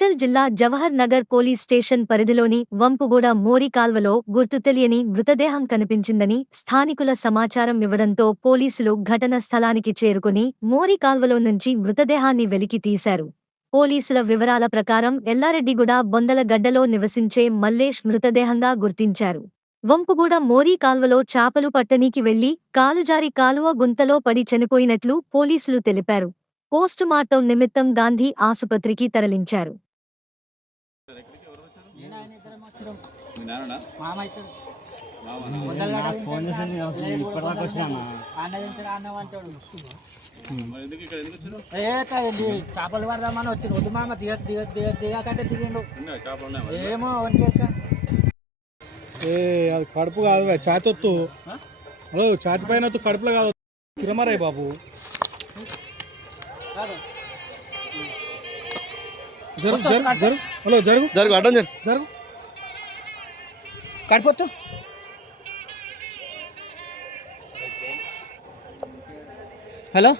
మేడ్చల్ జిల్లా Jawahar Nagar police station పరిధిలోని వంపుగూడ మోరి కాల్వలో గుర్తుతెలియని మృతదేహం కనిపించిందని స్థానికుల సమాచారం ఇవ్వడంతో పోలీసులు ఘటన స్థలానికి చేరుకుని మోరి కాల్వలో నుంచి మృతదేహాన్ని వెలికి తీశారు. పోలీసుల వివరాల ప్రకారం ఎల్లారెడ్డిగూడ బొందలగడ్డలో నివసించే మల్లేష్ మృతదేహంగా గుర్తించారు. వంపుగూడ మోరీ కాల్వలో చాపలు పట్టనీకి వెళ్లి కాలుజారి కాలువ గుంతలో పడి చనిపోయినట్లు పోలీసులు తెలిపారు. పోస్టుమార్టం నిమిత్తం గాంధీ ఆసుపత్రికి తరలించారు. చేపలు పడదామని వచ్చి వద్దు మామ దిగకంటే దిగిండు ఏమో అది కడుపు కాదు చాతొత్తు చాతి పైన కడుపులో కాదు తిరమరాయి బాబు జరుగు హలో జరుగు జరుగు అడ్డం జరుగు కడిపోతు హలో